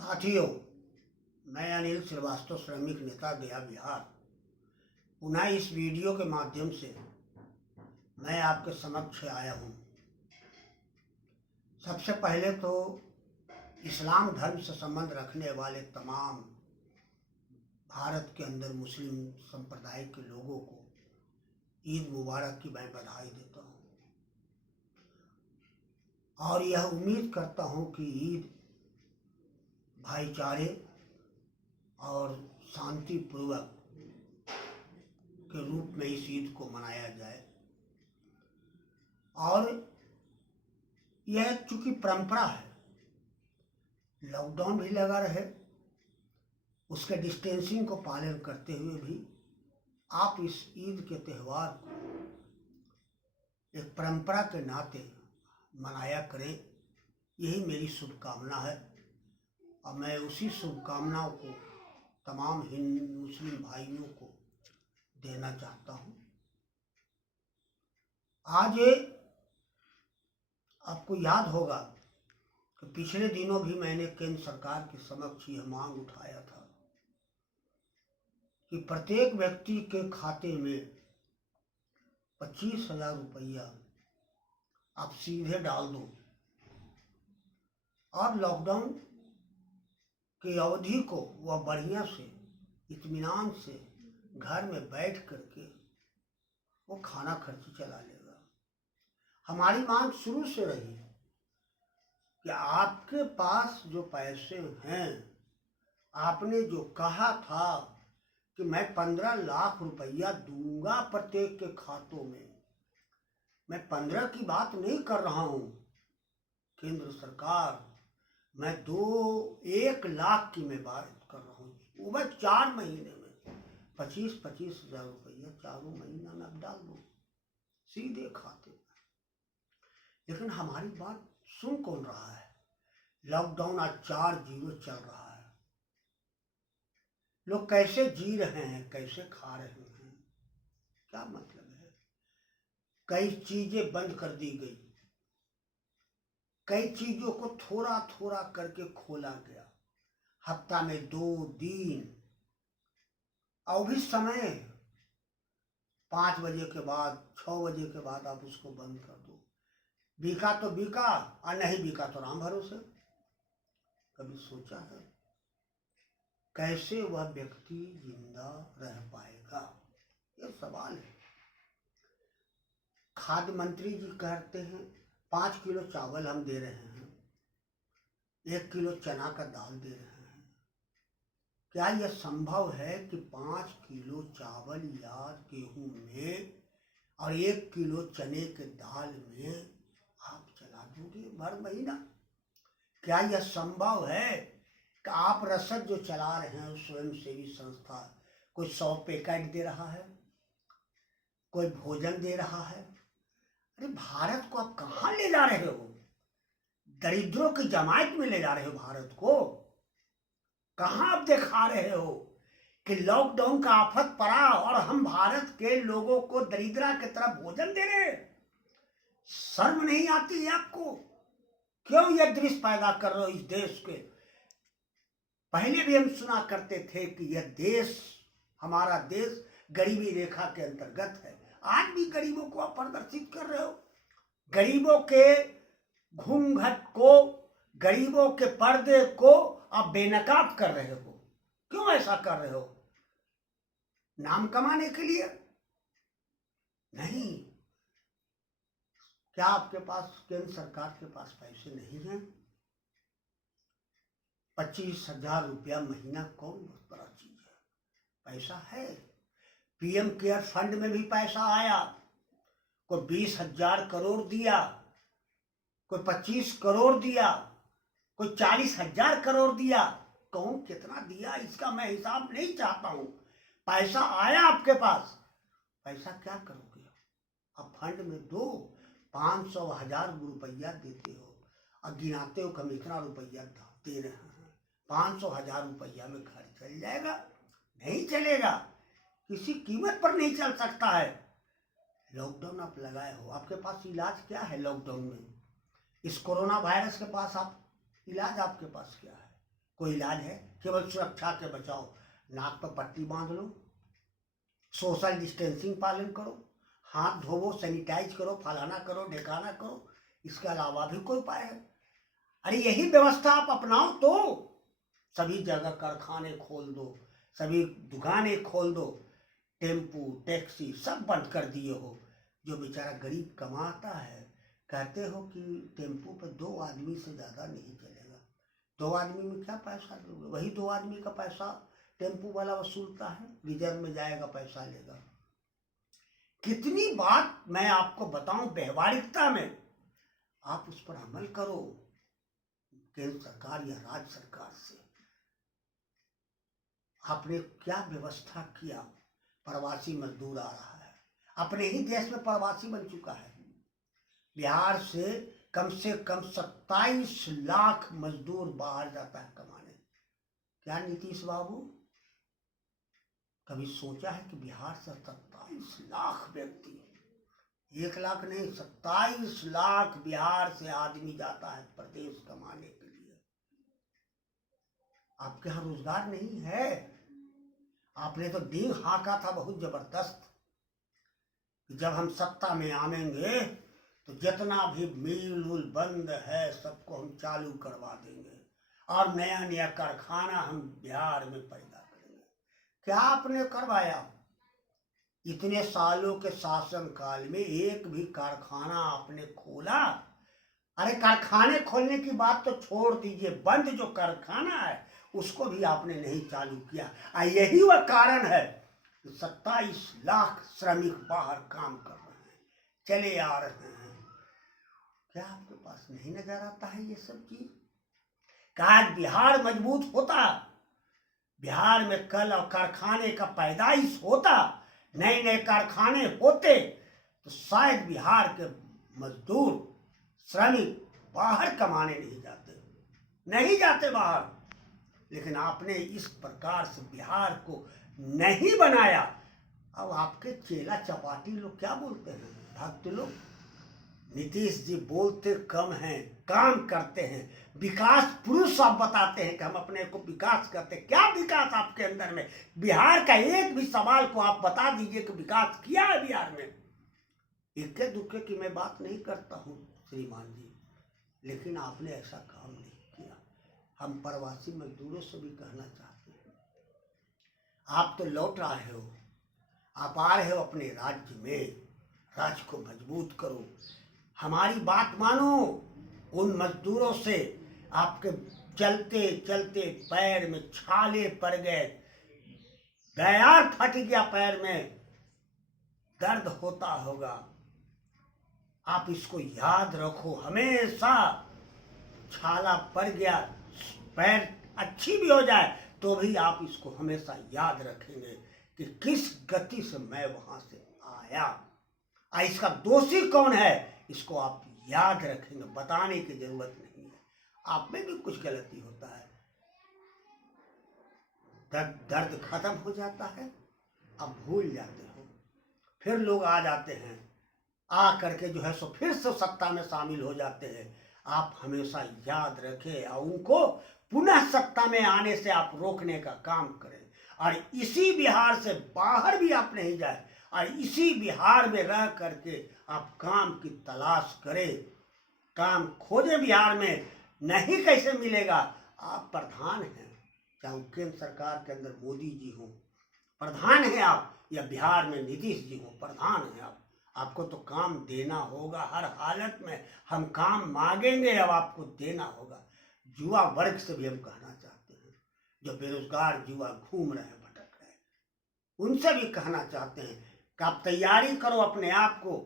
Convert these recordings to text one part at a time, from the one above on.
साथियों, मैं अनिल श्रीवास्तव, श्रमिक नेता, गया बिहार। पुनः इस वीडियो के माध्यम से मैं आपके समक्ष आया हूँ। सबसे पहले तो इस्लाम धर्म से संबंध रखने वाले तमाम भारत के अंदर मुस्लिम संप्रदाय के लोगों को ईद मुबारक की मैं बधाई देता हूँ और यह उम्मीद करता हूँ कि ईद भाईचारे और शांतिपूर्वक के रूप में इस ईद को मनाया जाए। और यह चूंकि परंपरा है, लॉकडाउन भी लगा रहे, उसके डिस्टेंसिंग को पालन करते हुए भी आप इस ईद के त्यौहार को एक परंपरा के नाते मनाया करें, यही मेरी शुभकामना है। और मैं उसी शुभकामनाओं को तमाम हिंदू मुस्लिम भाइयों को देना चाहता हूँ। आज आपको याद होगा कि पिछले दिनों भी मैंने केंद्र सरकार के समक्ष यह मांग उठाया था कि प्रत्येक व्यक्ति के खाते में 25,000 रुपया आप सीधे डाल दो और लॉकडाउन की अवधि को वह बढ़िया से इत्मीनान से घर में बैठ करके वो खाना खर्च चला लेगा। हमारी मांग शुरू से रही कि आपके पास जो पैसे हैं, आपने जो कहा था कि मैं 15 लाख रुपया दूंगा प्रत्येक के खातों में, मैं 15 की बात नहीं कर रहा हूं। केंद्र सरकार, मैं 1 लाख की मैं बात कर रहा हूँ। वो मैं 4 महीने में 25,000 रुपया चारों महीना में अब डाल दो सीधे खाते। लेकिन हमारी बात सुन कौन रहा है? लॉकडाउन आज 4-0 चल रहा है। लोग कैसे जी रहे हैं, कैसे खा रहे हैं, क्या मतलब है? कई चीजें बंद कर दी गई, कई चीजों को थोड़ा थोड़ा करके खोला गया। हफ्ता में 2 दिन और भी समय 5 बजे के बाद 6 बजे के बाद आप उसको बंद कर दो। बिका तो बिका और नहीं बिका तो राम भरोसे। कभी सोचा है कैसे वह व्यक्ति जिंदा रह पाएगा? ये सवाल है। खाद्य मंत्री जी कहते हैं 5 किलो चावल हम दे रहे हैं, 1 किलो चना का दाल दे रहे हैं। क्या यह संभव है कि 5 किलो चावल या गेहूं में और 1 किलो चने के दाल में आप चला दोगे भर महीना? क्या यह संभव है कि आप रसद जो चला रहे हैं स्वयंसेवी संस्था, कोई 100 पैकेट दे रहा है, कोई भोजन दे रहा है? अरे भारत को आप कहाँ ले जा रहे हो? दरिद्रों की जमात में ले जा रहे हो भारत को। कहाँ आप दिखा रहे हो कि लॉकडाउन का आफत पड़ा और हम भारत के लोगों को दरिद्रा की तरफ भोजन दे रहे हैं? शर्म नहीं आती है आपको? क्यों यह दृश्य पैदा कर रहे हो इस देश के? पहले भी हम सुना करते थे कि यह देश, हमारा देश गरीबी रेखा के अंतर्गत है। आज भी गरीबों को आप प्रदर्शित कर रहे हो। गरीबों के घूंघट को, गरीबों के पर्दे को आप बेनकाब कर रहे हो। क्यों ऐसा कर रहे हो? नाम कमाने के लिए? नहीं। क्या आपके पास, केंद्र सरकार के पास पैसे नहीं हैं? 25,000 रुपया महीना कौन बहुत बड़ा चीज है? पैसा है। पीएम केयर फंड में भी पैसा आया। कोई 20,000 करोड़ दिया, कोई 25 करोड़ दिया, कोई 40,000 करोड़ दिया। कौन कितना दिया इसका मैं हिसाब नहीं चाहता हूं। पैसा आया आपके पास, पैसा क्या करोगे? अब फंड में दो, 500,000 रुपया देते हो और गिनाते हो कि हम इतना रुपया दे रहे हैं। 500,000 रुपया में घर चल जाएगा? नहीं चलेगा, किसी कीमत पर नहीं चल सकता है। लॉकडाउन आप लगाए हो, आपके पास इलाज क्या है लॉकडाउन में? इस कोरोना वायरस के पास आप इलाज आपके पास क्या है? कोई इलाज है? केवल सुरक्षा के बचाओ, नाक पर पट्टी बांध लो, सोशल डिस्टेंसिंग पालन करो, हाथ धोवो, सैनिटाइज करो, फलाना करो, ढेकाना करो, इसके अलावा भी कोई उपाय है? अरे यही व्यवस्था आप अपनाओ तो सभी जगह कारखाने खोल दो, सभी दुकानें खोल दो, टेम्पू टैक्सी सब बंद कर दिए हो। जो बेचारा गरीब कमाता है, कहते हो कि टेम्पू पर 2 आदमी से ज़्यादा नहीं चलेगा। 2 आदमी में क्या पैसा दोगे? वही 2 आदमी का पैसा टेम्पू वाला वसूलता है, रिजर्व में जाएगा, पैसा लेगा। कितनी बात मैं आपको बताऊं व्यवहारिकता में, आप उस पर अमल करो केंद्र सरकार या राज्य सरकार से। आपने क्या व्यवस्था किया? प्रवासी मजदूर आ रहा है, अपने ही देश में प्रवासी बन चुका है। बिहार से कम 27 लाख मजदूर बाहर जाता है कमाने। क्या नीतीश बाबू कभी सोचा है कि बिहार से 27 लाख व्यक्ति, 1 लाख नहीं, 27 लाख बिहार से आदमी जाता है प्रदेश कमाने के लिए? आपके यहाँ रोजगार नहीं है? आपने तो डींग हाँका था बहुत जबरदस्त, जब हम सत्ता में आएंगे तो जितना भी मिल उल बंद है सबको हम चालू करवा देंगे और नया नया कारखाना हम बिहार में पैदा करेंगे। क्या आपने करवाया? इतने सालों के शासन काल में एक भी कारखाना आपने खोला? अरे कारखाने खोलने की बात तो छोड़ दीजिए, बंद जो कारखाना है उसको भी आपने नहीं चालू किया। यही वह कारण है 27 लाख श्रमिक बाहर काम कर रहे हैं, चले आ रहे हैं। क्या आपके पास नहीं नजर आता है ये सब चीज? कहा बिहार मजबूत होता, बिहार में कल और कारखाने का पैदाइश होता, नए नए कारखाने होते, तो शायद बिहार के मजदूर श्रमिक बाहर कमाने नहीं जाते बाहर। लेकिन आपने इस प्रकार से बिहार को नहीं बनाया। अब आपके चेला चपाटी लोग क्या बोलते हैं, भक्त लोग? नीतीश जी बोलते कम हैं, काम करते हैं, विकास पुरुष आप बताते हैं कि हम अपने को विकास करते। क्या विकास आपके अंदर में? बिहार का एक भी सवाल को आप बता दीजिए कि विकास किया है बिहार में। इक्के दुक्के की मैं बात नहीं करता हूँ श्रीमान जी, लेकिन आपने ऐसा काम नहीं किया। हम प्रवासी मजदूरों से भी कहना चाहते हैं, आप तो लौट आए हो, आप आ रहे हो अपने राज्य में, राज्य को मजबूत करो, हमारी बात मानो। उन मजदूरों से आपके चलते चलते पैर में छाले पड़ गए, पैर फट गया, पैर में दर्द होता होगा। आप इसको याद रखो, हमेशा छाला पड़ गया, पैर अच्छी भी हो जाए तो भी आप इसको हमेशा याद रखेंगे कि किस गति से मैं वहां से आया। इसका दोषी कौन है, इसको आप याद रखेंगे, बताने की जरूरत नहीं है। आप में भी कुछ गलती होता है, दर्द खत्म हो जाता है, आप भूल जाते हो, फिर लोग आ जाते हैं, आ करके जो है सो फिर से सत्ता में शामिल हो जाते हैं। आप हमेशा याद रखें और उनको पुनः सत्ता में आने से आप रोकने का काम करें। और इसी बिहार से बाहर भी आप नहीं जाए और इसी बिहार में रह करके आप काम की तलाश करें, काम खोजें। बिहार में नहीं कैसे मिलेगा? आप प्रधान हैं, चाहे केंद्र सरकार के अंदर मोदी जी हो, प्रधान हैं आप, या बिहार में नीतीश जी हो, प्रधान हैं आप। आपको तो काम देना होगा, हर हालत में हम काम मांगेंगे, अब आपको देना होगा। युवा वर्ग से भी हम कहना चाहते हैं, जो बेरोजगार युवा घूम रहे हैं, भटक रहे हैं, उनसे भी कहना चाहते हैं कि आप तैयारी करो अपने आप को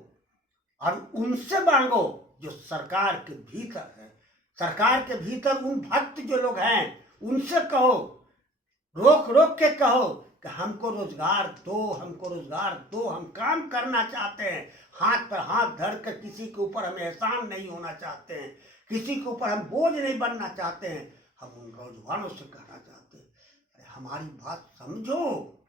और उनसे मांगो जो सरकार के भीतर है। सरकार के भीतर उन भक्त जो लोग हैं उनसे कहो, रोक रोक के कहो कि हमको रोजगार दो, हमको रोजगार दो, हम काम करना चाहते हैं। हाथ पर हाथ धर कर किसी के ऊपर हम एहसान नहीं होना चाहते हैं, किसी के ऊपर हम बोझ नहीं बनना चाहते हैं। हम उन नौजवानों से कहना चाहते हैं, अरे हमारी बात समझो,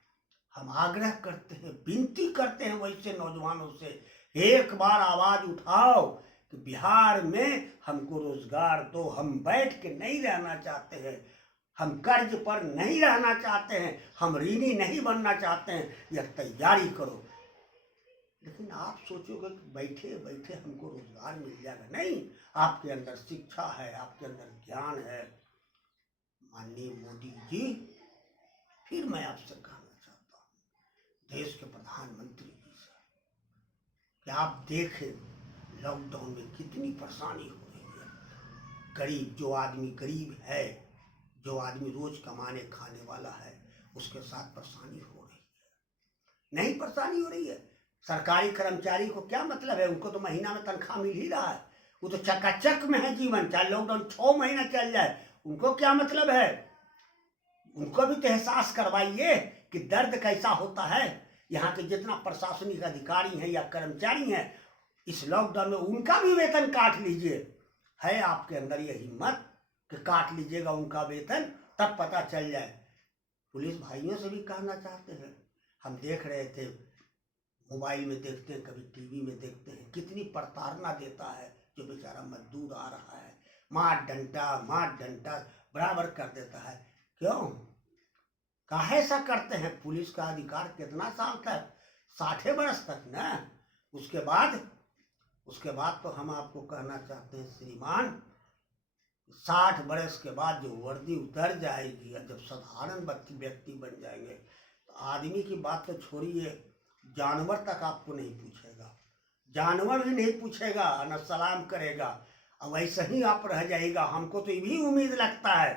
हम आग्रह करते हैं, विनती करते हैं वैसे नौजवानों से, एक बार आवाज उठाओ कि बिहार में हमको रोजगार दो, हम बैठ के नहीं रहना चाहते हैं, हम कर्ज पर नहीं रहना चाहते हैं, हम ऋणी नहीं बनना चाहते हैं, यह तैयारी करो। लेकिन आप सोचोगे कि बैठे बैठे हमको रोजगार मिल जाएगा, नहीं। आपके अंदर शिक्षा है, आपके अंदर ज्ञान है। माननीय मोदी जी, फिर मैं आपसे कहना चाहता हूँ, देश के प्रधानमंत्री जी से, कि आप देखें लॉकडाउन में कितनी परेशानी हो रही है। गरीब, जो आदमी गरीब है, जो आदमी रोज कमाने खाने वाला है, उसके साथ परेशानी हो रही है। नहीं परेशानी हो रही है। सरकारी कर्मचारी को क्या मतलब है, उनको तो महीना में तनख्वाह मिल ही रहा है, वो तो चकाचक में है जीवन, चाहे लॉकडाउन 6 महीना चल जाए, उनको क्या मतलब है। उनको भी तो एहसास करवाइए कि दर्द कैसा होता है। यहाँ के जितना प्रशासनिक अधिकारी हैं या कर्मचारी हैं, इस लॉकडाउन में उनका भी वेतन काट लीजिए। है आपके अंदर ये हिम्मत कि काट लीजिएगा उनका वेतन, तब पता चल जाए। पुलिस भाइयों से भी कहना चाहते हैं, हम देख रहे थे, मोबाइल में देखते हैं, कभी टीवी में देखते हैं, कितनी प्रताड़ना देता है जो बेचारा मजदूर आ रहा है, मार डंटा बराबर कर देता है। क्यों, काहे ऐसा करते हैं। पुलिस का अधिकार कितना साल तक, 60 वर्ष तक ना। उसके बाद तो हम आपको कहना चाहते हैं श्रीमान, 60 वर्ष के बाद जो वर्दी उतर जाएगी, जब साधारण व्यक्ति बन जाएंगे, तो आदमी की बात तो छोड़िए, जानवर तक आपको नहीं पूछेगा, जानवर भी नहीं पूछेगा, न सलाम करेगा। अब वैसे ही आप रह जाएगा। हमको तो ये भी उम्मीद लगता है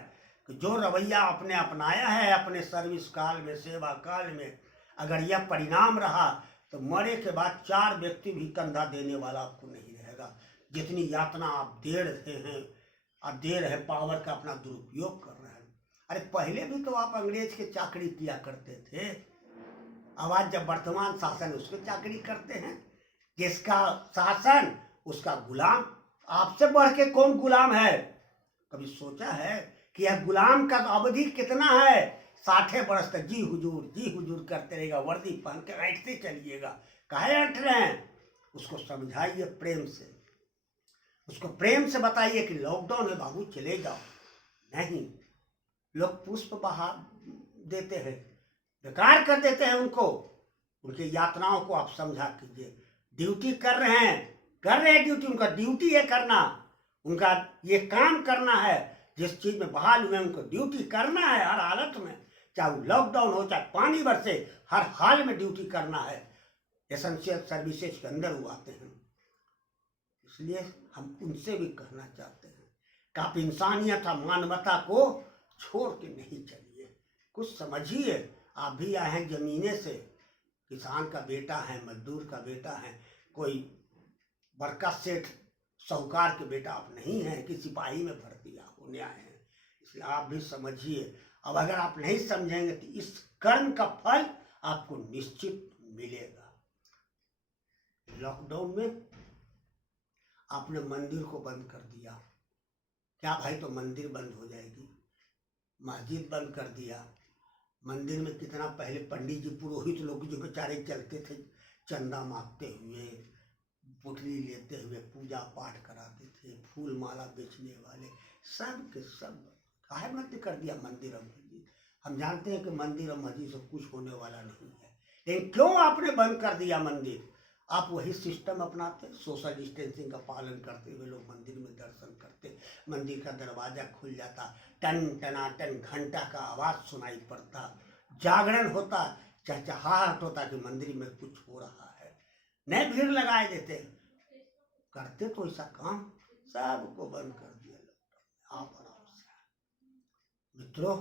कि जो रवैया आपने अपनाया है अपने सर्विस काल में, सेवा काल में, अगर यह परिणाम रहा तो मरे के बाद 4 व्यक्ति भी कंधा देने वाला आपको नहीं रहेगा। जितनी यातना आप दे रहे पावर का अपना दुरुपयोग कर रहे हैं। अरे पहले भी तो आप अंग्रेज के चाकरी किया करते थे, अब आज जब वर्तमान शासन उसके चाकरी करते हैं। जिसका शासन उसका गुलाम। आपसे बढ़ के कौन गुलाम है। कभी सोचा है कि यह गुलाम का अवधि कितना है। 60 वर्ष तक जी हुजूर करते रहेगा, वर्दी पहन के ऐंठते चलिएगा। काहे ऐंठ रहे हैं, उसको समझाइए प्रेम से, उसको प्रेम से बताइए कि लॉकडाउन है बाबू, चले जाओ। नहीं, लोग पुष्प बहा देते हैं, बेकार कर देते हैं उनको, उनकी यातनाओं को आप समझा कीजिए। ड्यूटी कर रहे हैं ड्यूटी, उनका ड्यूटी है करना, उनका ये काम करना है। जिस चीज में बहाल हुए उनको ड्यूटी करना है हर हालत में, चाहे वो लॉकडाउन हो चाहे पानी बरसे, हर हाल में ड्यूटी करना है। एसेंशियल सर्विसेज के अंदर वो आते हैं। इसलिए हम उनसे भी कहना चाहते हैं कि आप इंसानियत और मानवता को छोड़ के नहीं चलिए, कुछ समझिए। आप भी आए हैं जमीने से, किसान का बेटा है, मजदूर का बेटा है, कोई बड़का सेठ साहूकार के बेटा आप नहीं हैं कि सिपाही में भर्ती होने आए हैं। इसलिए आप भी समझिए। अब अगर आप नहीं समझेंगे तो इस कर्म का फल आपको निश्चित मिलेगा। लॉकडाउन में आपने मंदिर को बंद कर दिया, क्या भाई तो मंदिर बंद हो जाएगी। मस्जिद बंद कर दिया। मंदिर में कितना पहले पंडित जी, पुरोहित लोग जो बेचारे चलते थे, चंदा मांगते हुए, पुटली लेते हुए पूजा पाठ कराते थे, फूल माला बेचने वाले, सब के सब काहे बंद कर दिया मंदिर और मस्जिद। हम जानते हैं कि मंदिर और मस्जिद से कुछ होने वाला नहीं है, लेकिन क्यों आपने बंद कर दिया मंदिर। आप वही सिस्टम अपनाते, सोशल डिस्टेंसिंग का पालन करते हुए लोग मंदिर में दर्शन करते, मंदिर का दरवाजा खुल जाता, टन टनाटन घंटा का आवाज सुनाई पड़ता, जागरण होता, चहचहाहट होता कि मंदिर में कुछ हो रहा है, नए भीड़ लगाए देते। करते तो ऐसा काम, सबको बंद कर दिया लॉकडाउन। आप आराम से। मित्रों,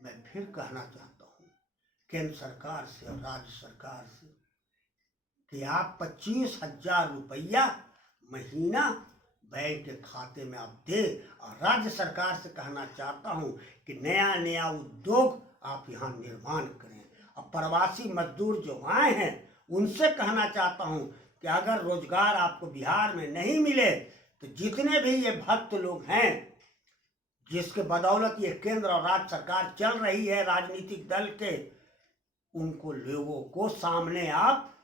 मैं फिर कहना चाहता हूँ केंद्र सरकार से और राज्य सरकार से कि आप 25,000 रुपया महीना बैंक के खाते में आप दे, और राज्य सरकार से कहना चाहता हूं कि नया नया उद्योग आप यहां निर्माण करें। और प्रवासी मजदूर जो आए हैं उनसे कहना चाहता हूं कि अगर रोजगार आपको बिहार में नहीं मिले तो जितने भी ये भक्त लोग हैं जिसके बदौलत ये केंद्र और राज्य सरकार चल रही है, राजनीतिक दल के, उनको लोगों को सामने आप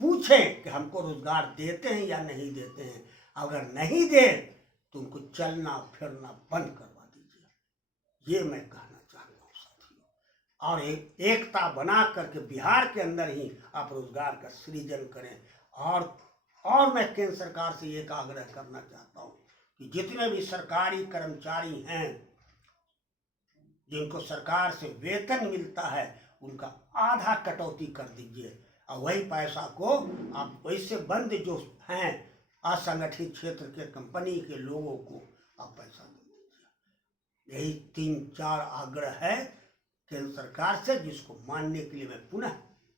पूछें कि हमको रोजगार देते हैं या नहीं देते हैं। अगर नहीं दे तो उनको चलना फिरना बंद करवा दीजिए। ये मैं कहना चाहता हूँ साथियों। और एकता बना करके बिहार के अंदर ही आप रोजगार का सृजन करें। और मैं केंद्र सरकार से एक आग्रह करना चाहता हूँ कि जितने भी सरकारी कर्मचारी हैं जिनको सरकार से वेतन मिलता है उनका आधा कटौती कर दीजिए और वही पैसा को आप वैसे बंद जो हैं असंगठित क्षेत्र के कंपनी के लोगों को आप पैसा दे दीजिए। यही 3-4 आग्रह है केंद्र सरकार से जिसको मानने के लिए मैं पुनः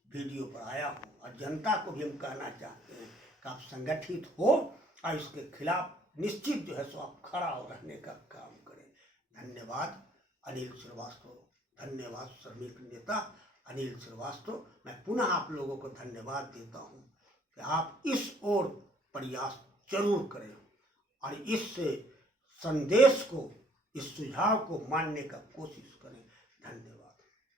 वीडियो पर आया हूँ। और जनता को भी हम कहना चाहते हैं कि आप संगठित हो और इसके खिलाफ निश्चित जो है सो आप खड़ा हो रहने का काम करें। धन्यवाद अनिल श्रीवास्तव, धन्यवाद श्रमिक नेता अनिल श्रीवास्तव। मैं पुनः आप लोगों को धन्यवाद देता हूँ कि आप इस ओर प्रयास जरूर करें और इस संदेश को, इस सुझाव को मानने का कोशिश करें।